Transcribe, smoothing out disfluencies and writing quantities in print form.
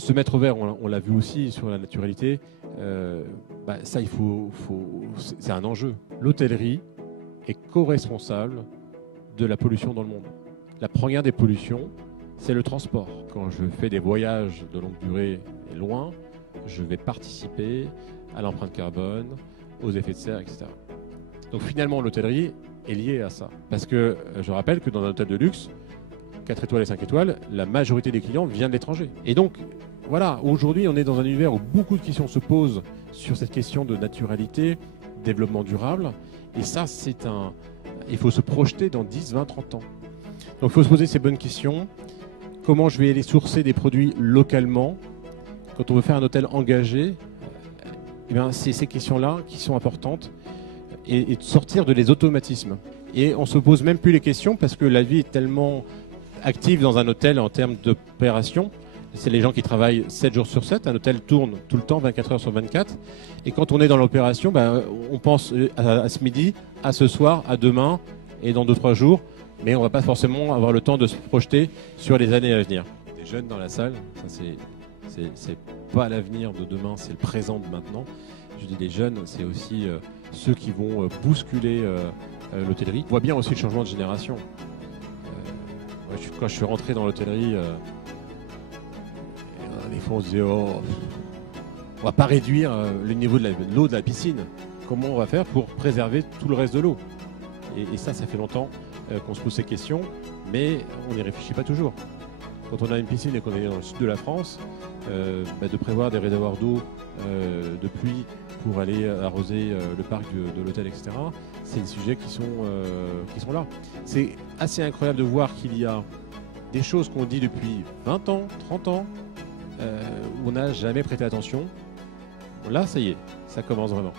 Alors se mettre au vert, on l'a vu aussi sur la naturalité, ça c'est un enjeu. L'hôtellerie est co-responsable de la pollution dans le monde. La première des pollutions, c'est le transport. Quand je fais des voyages de longue durée et loin, je vais participer à l'empreinte carbone, aux effets de serre, etc. Donc finalement, l'hôtellerie est liée à ça. Parce que je rappelle que dans un hôtel de luxe, 4 étoiles et 5 étoiles, la majorité des clients vient de l'étranger. Et donc, voilà, aujourd'hui, on est dans un univers où beaucoup de questions se posent sur cette question de naturalité, développement durable. Et ça, il faut se projeter dans 10, 20, 30 ans. Donc, il faut se poser ces bonnes questions. Comment je vais aller sourcer des produits localement? Quand on veut faire un hôtel engagé, c'est ces questions-là qui sont importantes et de sortir de les automatismes. Et on ne se pose même plus les questions parce que la vie est tellement active dans un hôtel en termes d'opération. C'est les gens qui travaillent 7 jours sur 7. Un hôtel tourne tout le temps, 24 heures sur 24. Et quand on est dans l'opération, on pense à ce midi, à ce soir, à demain et dans 2-3 jours. Mais on ne va pas forcément avoir le temps de se projeter sur les années à venir. Des jeunes dans la salle, ça c'est pas l'avenir de demain, c'est le présent de maintenant. Je dis les jeunes, c'est aussi ceux qui vont bousculer l'hôtellerie. On voit bien aussi le changement de génération. Quand je suis rentré dans l'hôtellerie, des fois on se disait on va pas réduire le niveau de l'eau de la piscine. Comment on va faire pour préserver tout le reste de l'eau? Et ça fait longtemps qu'on se pose ces questions, mais on n'y réfléchit pas toujours. Quand on a une piscine et qu'on est dans le sud de la France, de prévoir des réservoirs d'eau de pluie pour aller arroser le parc de l'hôtel, etc., c'est des sujets qui sont là. C'est assez incroyable de voir qu'il y a des choses qu'on dit depuis 20 ans, 30 ans, où on n'a jamais prêté attention. Là, ça y est, ça commence vraiment.